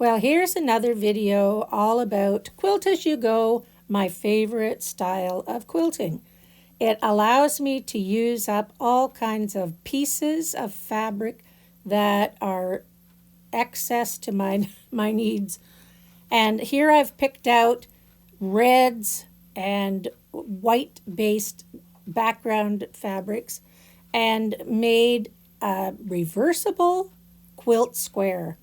Well, here's another video all about quilt as you go, my favorite style of quilting. It allows me to use up all kinds of pieces of fabric that are excess to my needs. And here I've picked out reds and white based background fabrics and made a reversible quilt square.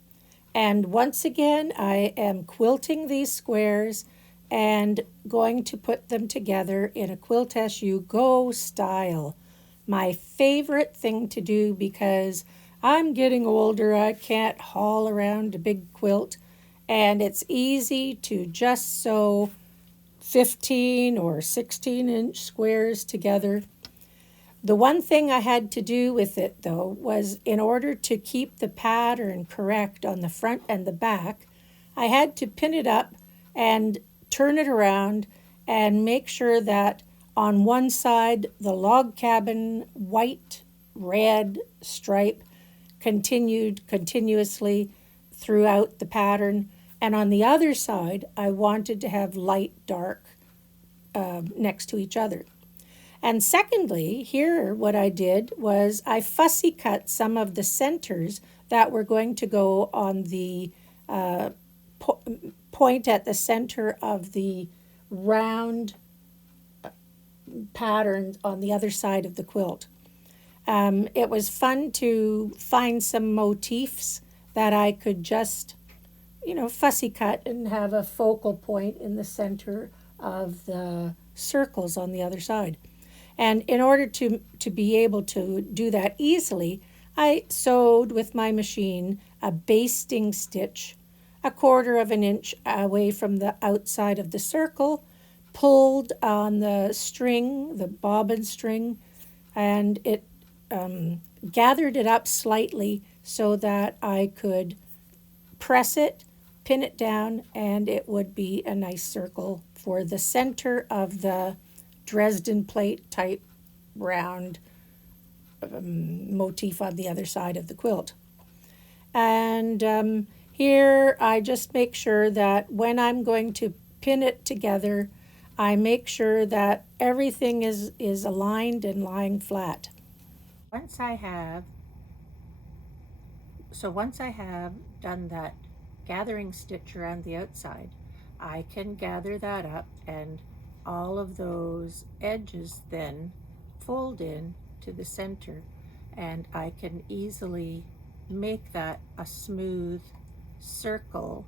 And once again, I am quilting these squares and going to put them together in a quilt as you go style. My favorite thing to do because I'm getting older, I can't haul around a big quilt, and it's easy to just sew 15 or 16-inch squares together. The one thing I had to do with it, though, was in order to keep the pattern correct on the front and the back, I had to pin it up and turn it around and make sure that on one side the log cabin white-red stripe continued continuously throughout the pattern, and on the other side I wanted to have light-dark next to each other. And secondly, here what I did was I fussy cut some of the centers that were going to go on the point at the center of the round pattern on the other side of the quilt. It was fun to find some motifs that I could just, fussy cut and have a focal point in the center of the circles on the other side. And in order to be able to do that easily, I sewed with my machine a basting stitch 1/4 of an inch away from the outside of the circle, pulled on the string, the bobbin string, and it gathered it up slightly so that I could press it, pin it down, and it would be a nice circle for the center of the Dresden plate type round motif on the other side of the quilt. And here I just make sure that when I'm going to pin it together, I make sure that everything is aligned and lying flat. Once I have done that gathering stitch around the outside, I can gather that up, and all of those edges then fold in to the center, and I can easily make that a smooth circle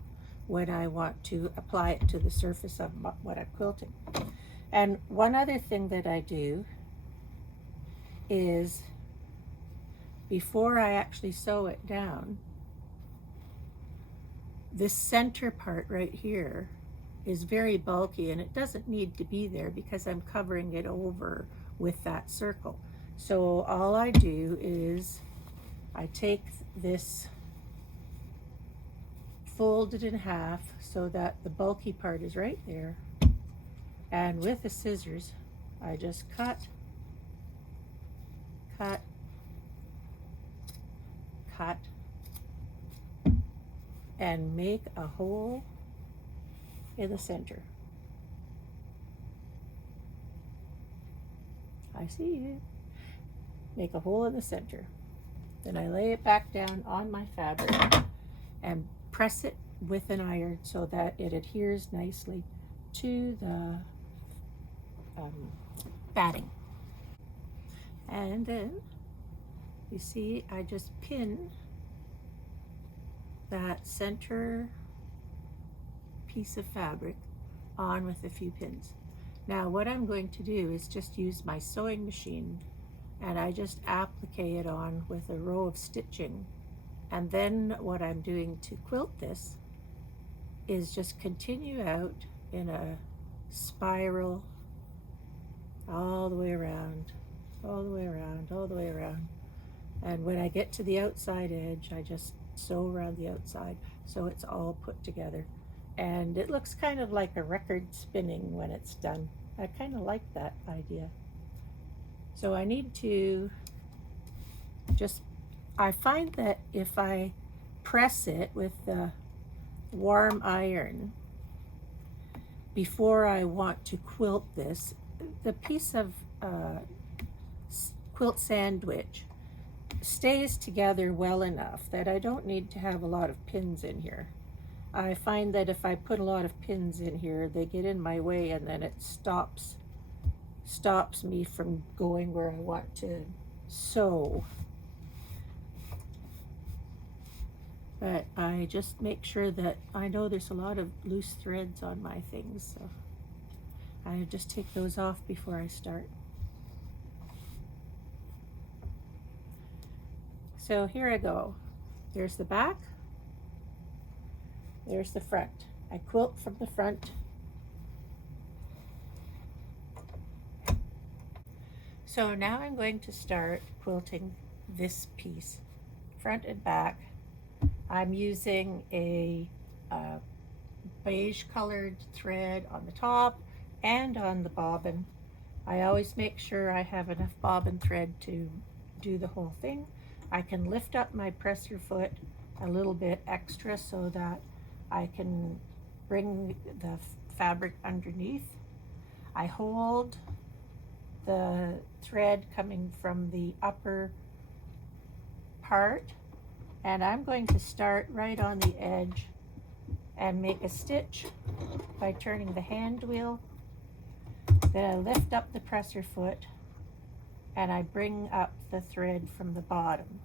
when I want to apply it to the surface of what I'm quilting. And one other thing that I do is, before I actually sew it down, this center part right here is very bulky, and it doesn't need to be there because I'm covering it over with that circle. So all I do is I take this, fold it in half so that the bulky part is right there, and with the scissors I just cut, and make a hole in the center. I see you. Make a hole in the center. Then I lay it back down on my fabric and press it with an iron so that it adheres nicely to the batting. And then you see I just pin that center piece of fabric on with a few pins. Now what I'm going to do is just use my sewing machine, and I just applique it on with a row of stitching. And then what I'm doing to quilt this is just continue out in a spiral all the way around, all the way around, all the way around. And when I get to the outside edge, I just sew around the outside so it's all put together. And it looks kind of like a record spinning when it's done. I kind of like that idea. So I need to I find that if I press it with the warm iron before I want to quilt this. The piece of quilt sandwich stays together well enough that I don't need to have a lot of pins in here. I find that if I put a lot of pins in here, they get in my way, and then it stops me from going where I want to sew. But I just make sure that I know there's a lot of loose threads on my things, so I just take those off before I start. So here I go. There's the back, there's the front. I quilt from the front. So now I'm going to start quilting this piece, front and back. I'm using a beige colored thread on the top and on the bobbin. I always make sure I have enough bobbin thread to do the whole thing. I can lift up my presser foot a little bit extra so that I can bring the fabric underneath. I hold the thread coming from the upper part, and I'm going to start right on the edge and make a stitch by turning the hand wheel. Then I lift up the presser foot and I bring up the thread from the bottom.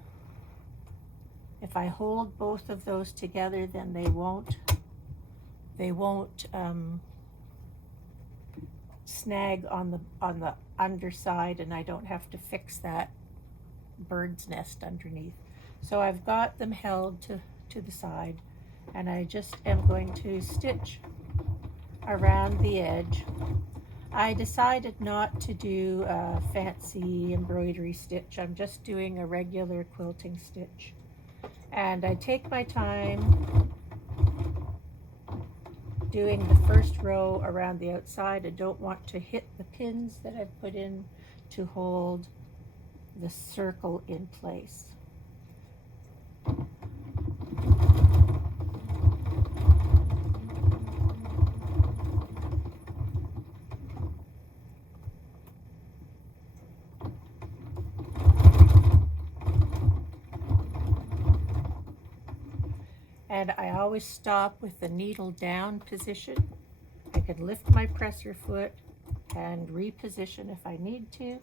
If I hold both of those together, then they won't snag on the underside, and I don't have to fix that bird's nest underneath. So I've got them held to the side, and I just am going to stitch around the edge. I decided not to do a fancy embroidery stitch. I'm just doing a regular quilting stitch. And I take my time doing the first row around the outside. I don't want to hit the pins that I've put in to hold the circle in place. And I always stop with the needle down position. I can lift my presser foot and reposition if I need to.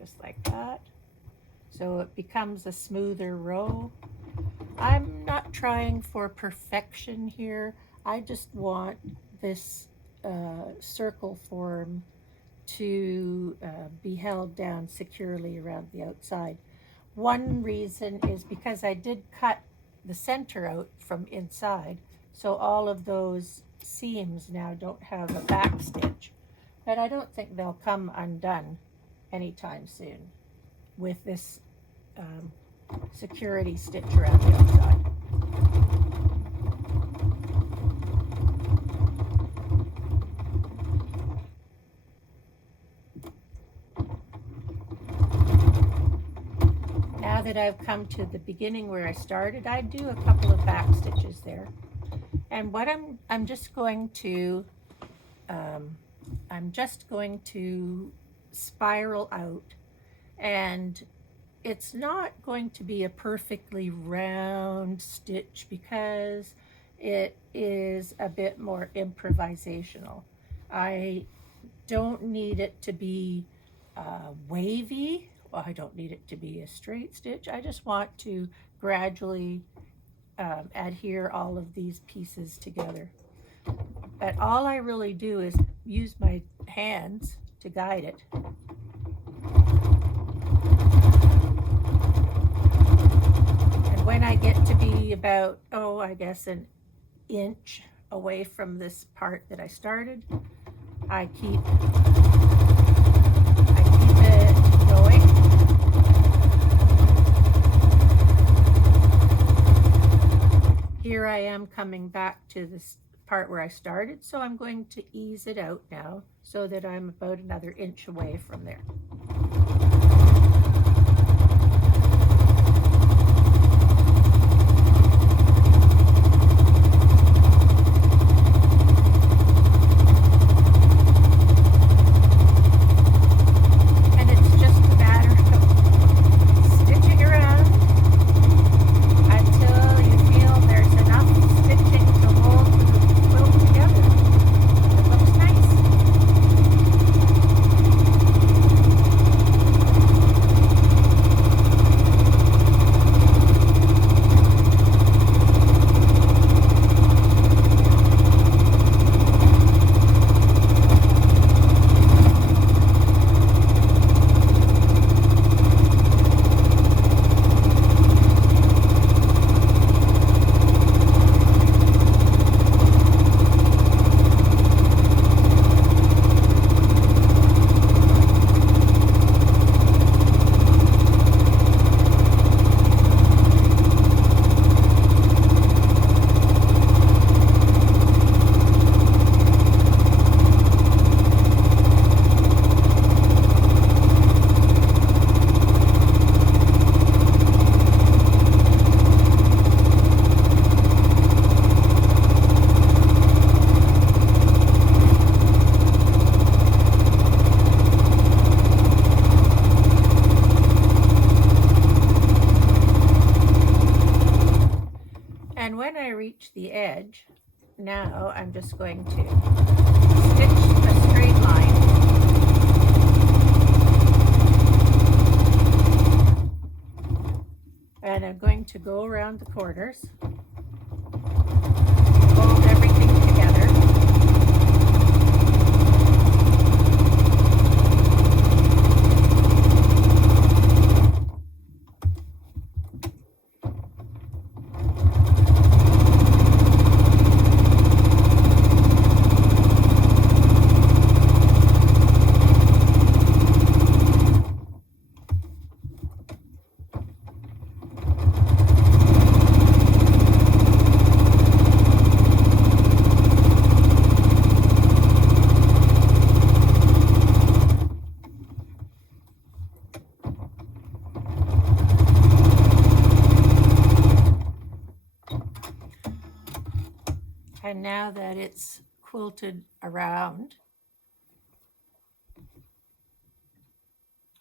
Just like that. So it becomes a smoother row. I'm not trying for perfection here. I just want this circle form to be held down securely around the outside. One reason is because I did cut the center out from inside, so all of those seams now don't have a back stitch, but I don't think they'll come undone anytime soon with this security stitch around the outside. Now that I've come to the beginning where I started, I do a couple of back stitches there. And what I'm just going to spiral out, and it's not going to be a perfectly round stitch because it is a bit more improvisational. I don't need it to be wavy. Well, I don't need it to be a straight stitch. I just want to gradually adhere all of these pieces together. But all I really do is use my hands to guide it. And when I get to be about, I guess an inch away from this part that I started, I keep it going. Here I am coming back to this part where I started, so I'm going to ease it out now so that I'm about another inch away from there. reach the edge, now I'm just going to stitch a straight line. And I'm going to go around the corners, fold everything together. And now that it's quilted around,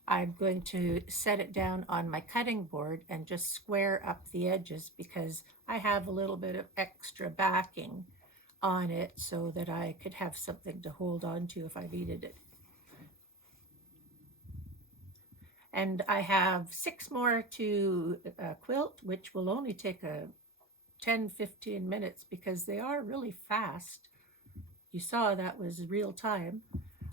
I'm going to set it down on my cutting board and just square up the edges because I have a little bit of extra backing on it so that I could have something to hold on to if I needed it. And I have 6 more to quilt, which will only take 10-15 minutes because they are really fast. You saw that was real time.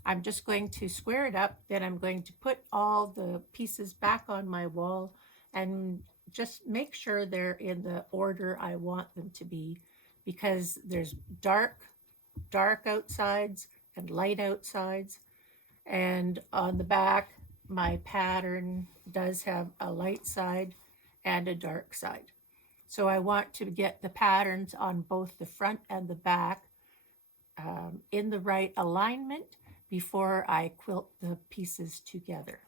I'm just going to square it up, then I'm going to put all the pieces back on my wall and just make sure they're in the order I want them to be, because there's dark outsides and light outsides. And on the back, my pattern does have a light side and a dark side. So I want to get the patterns on both the front and the back in the right alignment before I quilt the pieces together.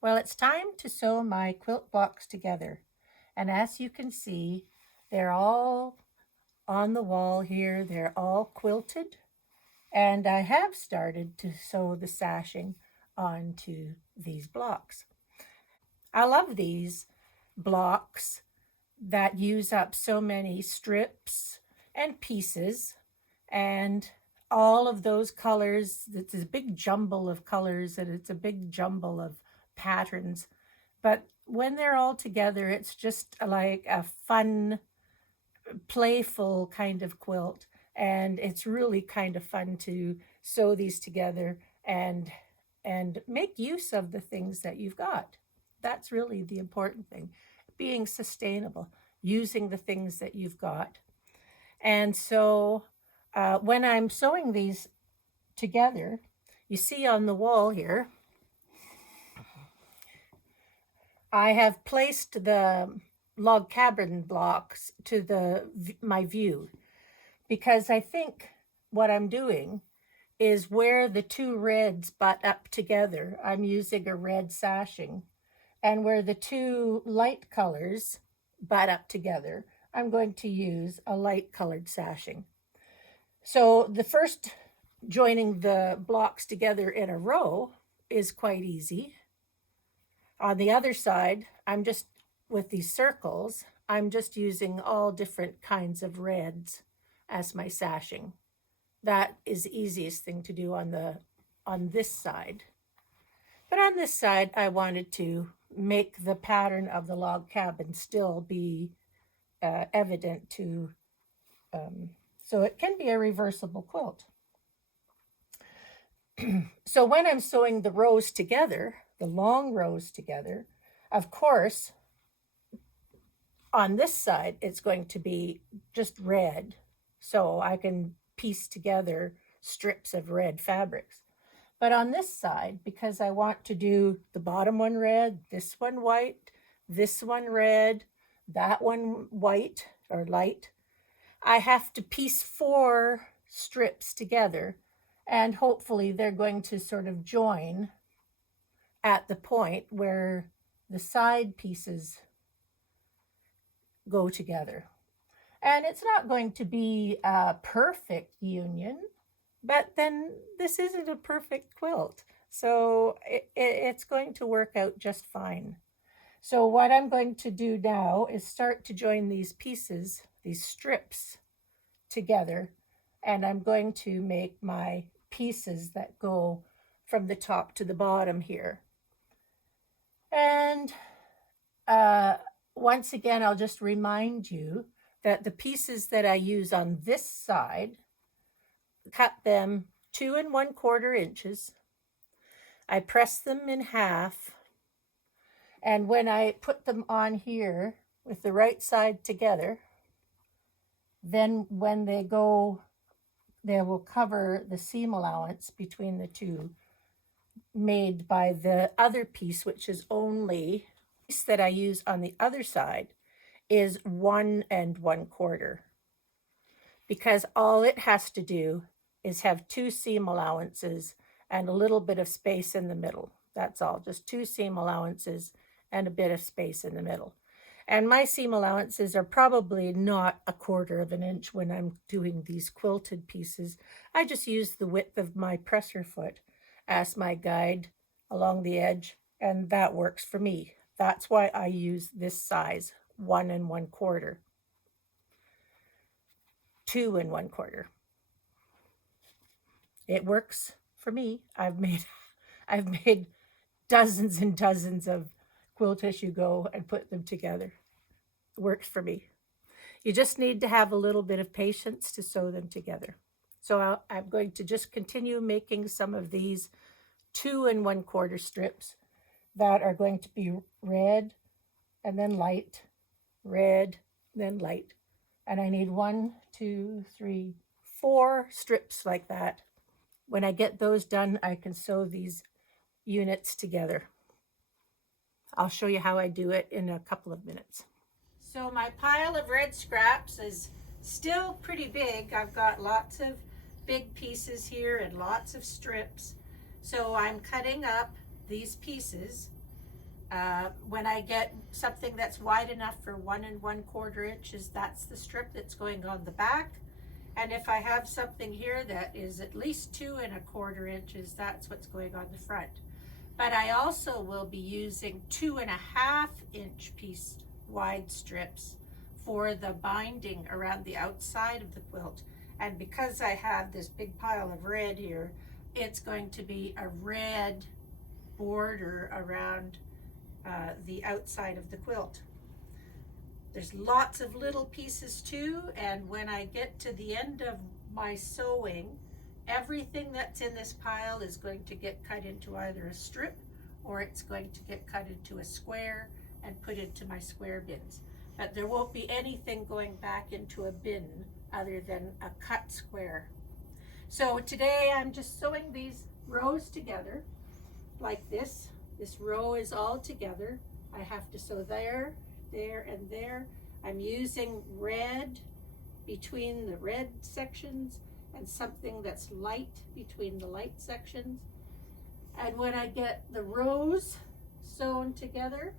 Well, it's time to sew my quilt blocks together. And as you can see, they're all on the wall here. They're all quilted. And I have started to sew the sashing onto these blocks. I love these blocks that use up so many strips and pieces and all of those colors. It's a big jumble of colors and it's a big jumble of patterns. But when they're all together, it's just like a fun, playful kind of quilt. And it's really kind of fun to sew these together and make use of the things that you've got. That's really the important thing. Being sustainable, using the things that you've got. And so when I'm sewing these together, you see on the wall here, I have placed the log cabin blocks to my view, because I think what I'm doing is where the two reds butt up together, I'm using a red sashing. And where the two light colors butt up together, I'm going to use a light colored sashing. So the first joining the blocks together in a row is quite easy. On the other side, I'm just, with these circles, I'm just using all different kinds of reds as my sashing. That is the easiest thing to do on this side. But on this side, I wanted to make the pattern of the log cabin still be evident to, so it can be a reversible quilt. So when I'm sewing the rows together, the long rows together, of course, on this side, it's going to be just red. So I can piece together strips of red fabrics. But on this side, because I want to do the bottom one red, this one white, this one red, that one white or light, I have to piece 4 strips together, and hopefully they're going to sort of join at the point where the side pieces go together. And it's not going to be a perfect union, but then this isn't a perfect quilt. So it's going to work out just fine. So what I'm going to do now is start to join these pieces, these strips together, and I'm going to make my pieces that go from the top to the bottom here. And once again, I'll just remind you that the pieces that I use on this side, cut them 2 1/4 inches. I press them in half, and when I put them on here with the right side together, then when they go, they will cover the seam allowance between the two made by the other piece, which is only piece that I use on the other side is 1 1/4, because all it has to do is have 2 seam allowances and a little bit of space in the middle. That's all, just 2 seam allowances and a bit of space in the middle. And my seam allowances are probably not 1/4 inch when I'm doing these quilted pieces. I just use the width of my presser foot as my guide along the edge, and that works for me. That's why I use this size, 1 1/4, 2 1/4. It works for me. I've made dozens and dozens of quilt as you go and put them together. It works for me. You just need to have a little bit of patience to sew them together. So I'm going to just continue making some of these 2 1/4 strips that are going to be red and then light, red, then light. And I need 1, 2, 3, 4 strips like that. When I get those done, I can sew these units together. I'll show you how I do it in a couple of minutes. So my pile of red scraps is still pretty big. I've got lots of big pieces here and lots of strips. So I'm cutting up these pieces. When I get something that's wide enough for 1 1/4 inches, that's the strip that's going on the back. And if I have something here that is at least 2 1/4 inches, that's what's going on the front. But I also will be using 2 1/2 inch piece wide strips for the binding around the outside of the quilt. And because I have this big pile of red here, it's going to be a red border around the outside of the quilt. There's lots of little pieces too, and when I get to the end of my sewing, everything that's in this pile is going to get cut into either a strip or it's going to get cut into a square and put into my square bins. But there won't be anything going back into a bin other than a cut square. So today I'm just sewing these rows together like this. This row is all together. I have to sew there, there, and there. I'm using red between the red sections and something that's light between the light sections. And when I get the rows sewn together,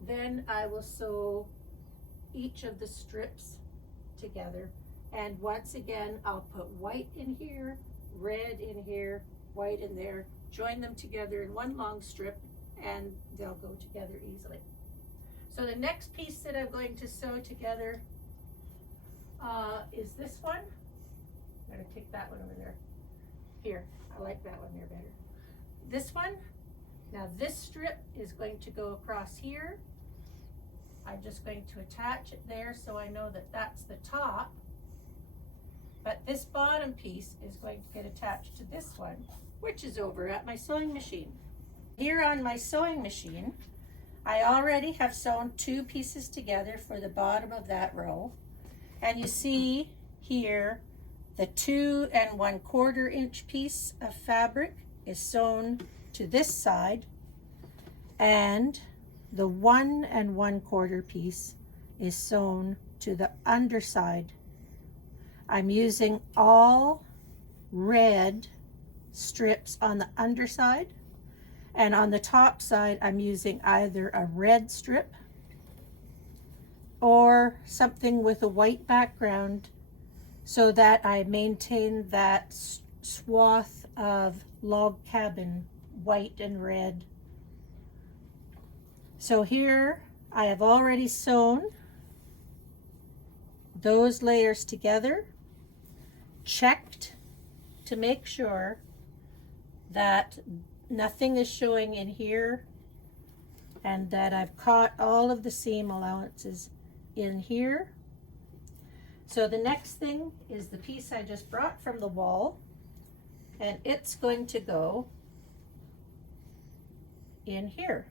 then I will sew each of the strips together. And once again, I'll put white in here, red in here, white in there, join them together in one long strip, and they'll go together easily. So the next piece that I'm going to sew together is this one. I'm going to take that one over there. Here, I like that one there better. This one, now this strip is going to go across here. I'm just going to attach it there so I know that that's the top. But this bottom piece is going to get attached to this one, which is over at my sewing machine. Here on my sewing machine, I already have sewn 2 pieces together for the bottom of that row. And you see here, the 2 1/4 inch piece of fabric is sewn to this side, and the 1 1/4 piece is sewn to the underside. I'm using all red strips on the underside, and on the top side I'm using either a red strip or something with a white background so that I maintain that swath of log cabin white and red. So here I have already sewn those layers together, checked to make sure that nothing is showing in here and that I've caught all of the seam allowances in here. So the next thing is the piece I just brought from the wall, and it's going to go in here.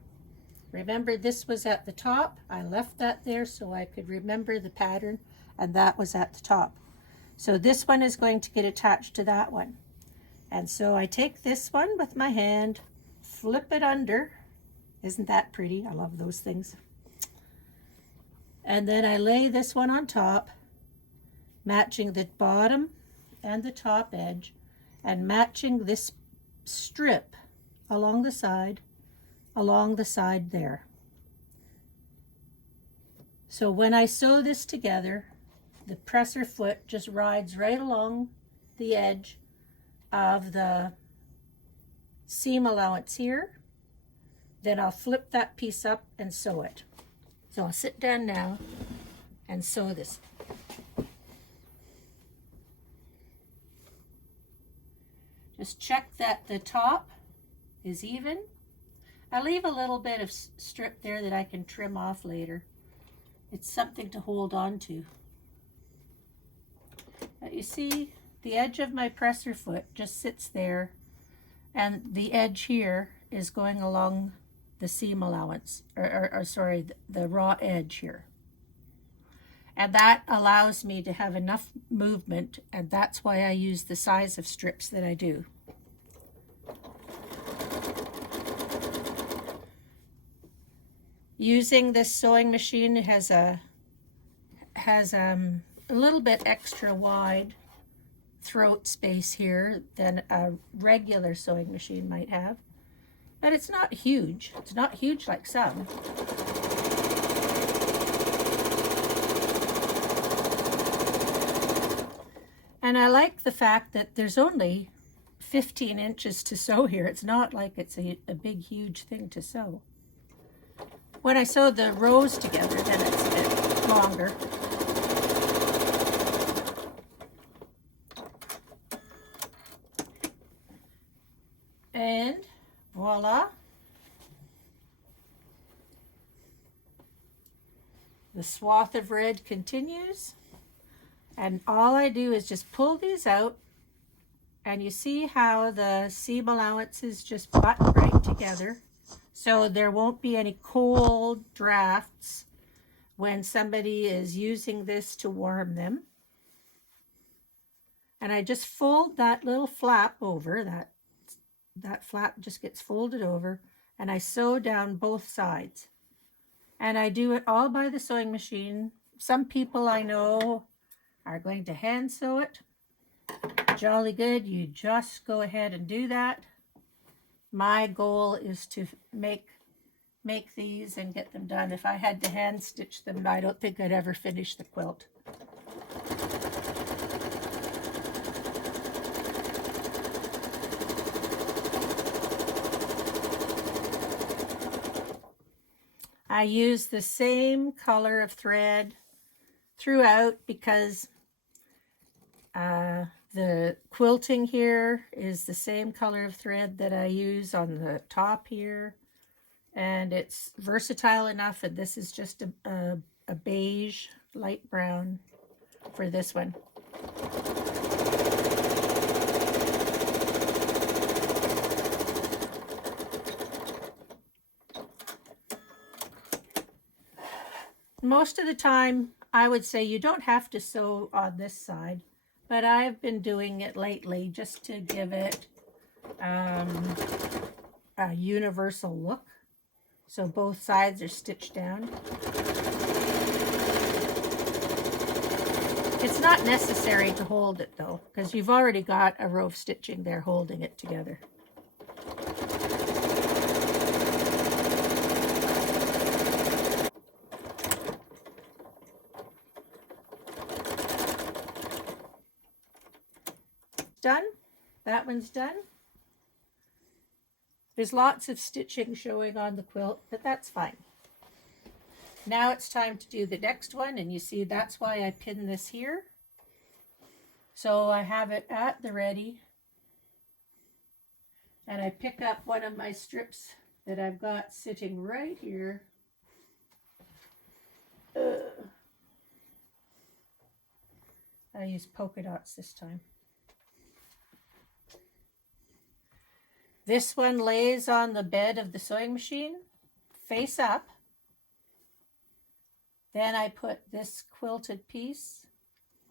Remember, this was at the top. I left that there so I could remember the pattern, and that was at the top. So this one is going to get attached to that one. And so I take this one with my hand, flip it under. Isn't that pretty? I love those things. And then I lay this one on top, matching the bottom and the top edge, and matching this strip along the side there. So when I sew this together, the presser foot just rides right along the edge of the seam allowance here. Then I'll flip that piece up and sew it. So I'll sit down now and sew this. Just check that the top is even. I leave a little bit of strip there that I can trim off later. It's something to hold on to. But you see, the edge of my presser foot just sits there, and the edge here is going along the seam allowance, or sorry, the raw edge here. And that allows me to have enough movement, and that's why I use the size of strips that I do. Using this sewing machine has a little bit extra wide throat space here than a regular sewing machine might have, but it's not huge. It's not huge like some. And I like the fact that there's only 15 inches to sew here. It's not like it's a big, huge thing to sew. When I sew the rows together, then it's a bit longer. And voila. The swath of red continues. And all I do is just pull these out, and you see how the seam allowances just button right together. So there won't be any cold drafts when somebody is using this to warm them. And I just fold that little flap over, that flap just gets folded over, and I sew down both sides. And I do it all by the sewing machine. Some people I know are going to hand sew it. Jolly good, you just go ahead and do that. My goal is to make these and get them done. If I had to hand stitch them, I don't think I'd ever finish the quilt. I use the same color of thread throughout because the quilting here is the same color of thread that I use on the top here, and it's versatile enough, and this is just a beige, light brown for this one. Most of the time, I would say you don't have to sew on this side, but I've been doing it lately just to give it a universal look. So both sides are stitched down. It's not necessary to hold it though, because you've already got a row of stitching there holding it together. Done. That one's done. There's lots of stitching showing on the quilt, but that's fine. Now it's time to do the next one, and you see that's why I pin this here. So I have it at the ready, and I pick up one of my strips that I've got sitting right here. I use polka dots this time. This one lays on the bed of the sewing machine, face up. Then I put this quilted piece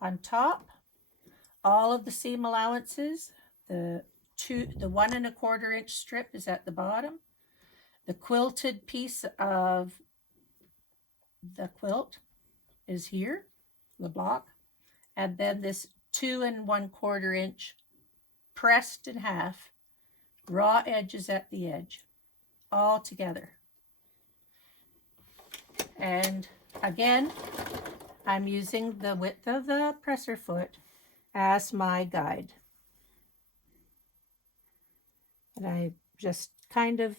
on top, all of the seam allowances, the 1 1/4 inch strip is at the bottom, the quilted piece of the quilt is here, the block, and then this 2 1/4 inch pressed in half, raw edges at the edge, all together. And again, I'm using the width of the presser foot as my guide. And I just kind of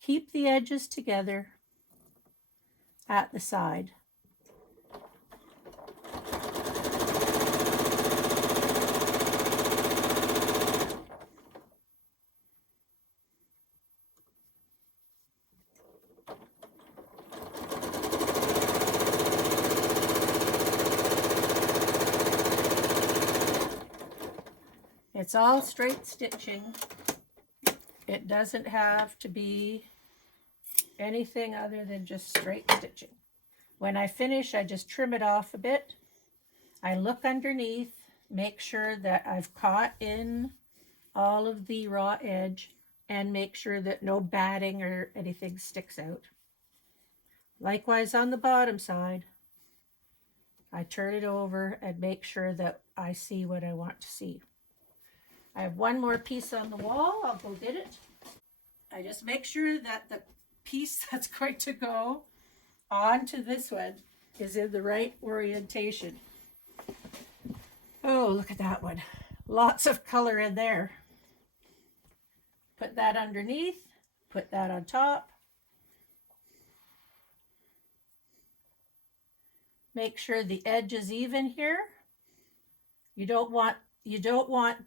keep the edges together at the side. It's all straight stitching. It doesn't have to be anything other than just straight stitching. When I finish, I just trim it off a bit. I look underneath, make sure that I've caught in all of the raw edge, and make sure that no batting or anything sticks out. Likewise on the bottom side, I turn it over and make sure that I see what I want to see. I have one more piece on the wall. I'll go get it. I just make sure that the piece that's going to go onto this one is in the right orientation. Oh, look at that one. Lots of color in there. Put that underneath, put that on top. Make sure the edge is even here. You don't want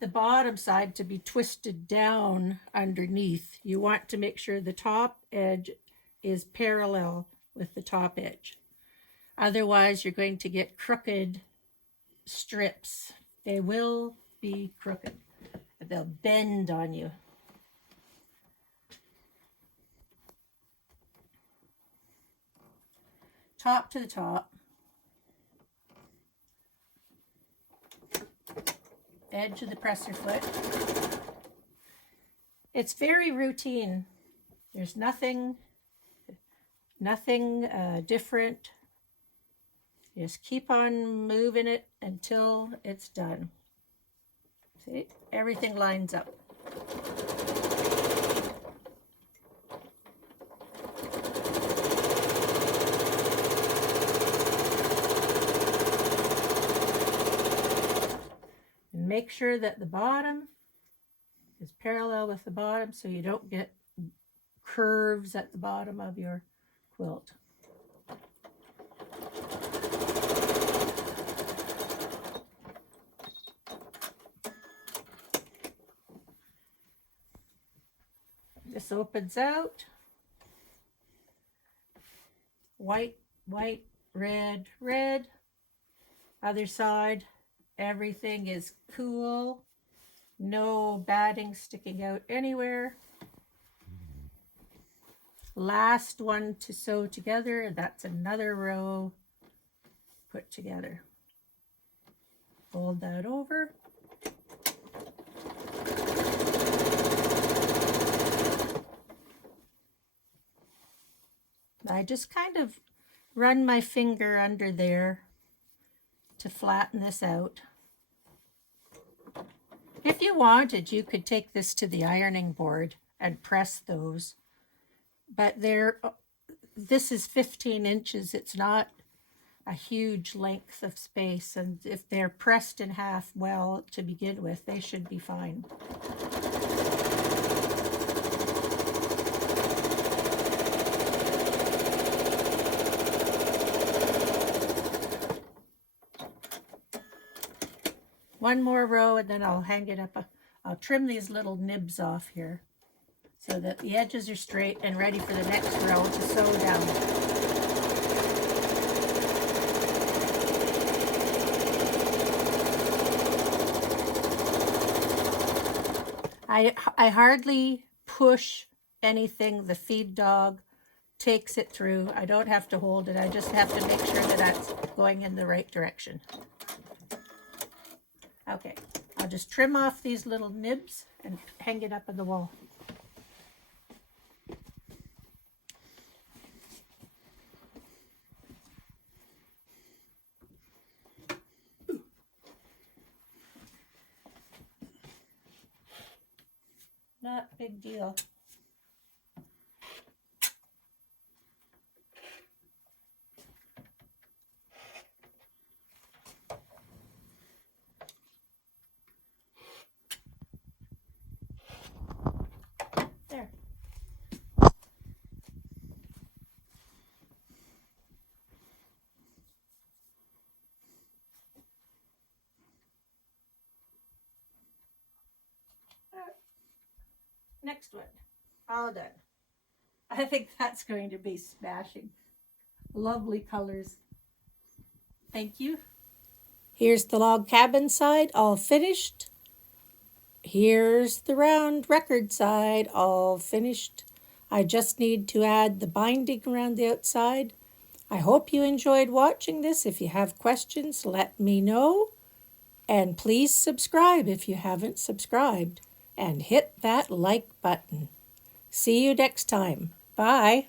the bottom side to be twisted down underneath. You want to make sure the top edge is parallel with the top edge. Otherwise, you're going to get crooked strips. They will be crooked. They'll bend on you. Top to the top. Edge of the presser foot. It's very routine. There's nothing different. Just keep on moving it until it's done. See, everything lines up. Make sure that the bottom is parallel with the bottom so you don't get curves at the bottom of your quilt. This opens out. White, white, red, red. Other side. Everything is cool, no batting sticking out anywhere. Last one to sew together, that's another row put together. Fold that over. I just kind of run my finger under there to flatten this out. If you wanted, you could take this to the ironing board and press those, but this is 15 inches. It's not a huge length of space, and if they're pressed in half well to begin with, they should be fine. one more row, and then I'll hang it up. I'll trim these little nibs off here so that the edges are straight and ready for the next row to sew down. I hardly push anything. The feed dog takes it through. I don't have to hold it. I just have to make sure that that's going in the right direction. Okay, I'll just trim off these little nibs and hang it up on the wall. Not a big deal. There. Next one. All done. I think that's going to be smashing. Lovely colors. Thank you. Here's the log cabin side, all finished. Here's the round record side, all finished. I just need to add the binding around the outside. I hope you enjoyed watching this. If you have questions, let me know. And please subscribe if you haven't subscribed. And hit that like button. See you next time. Bye.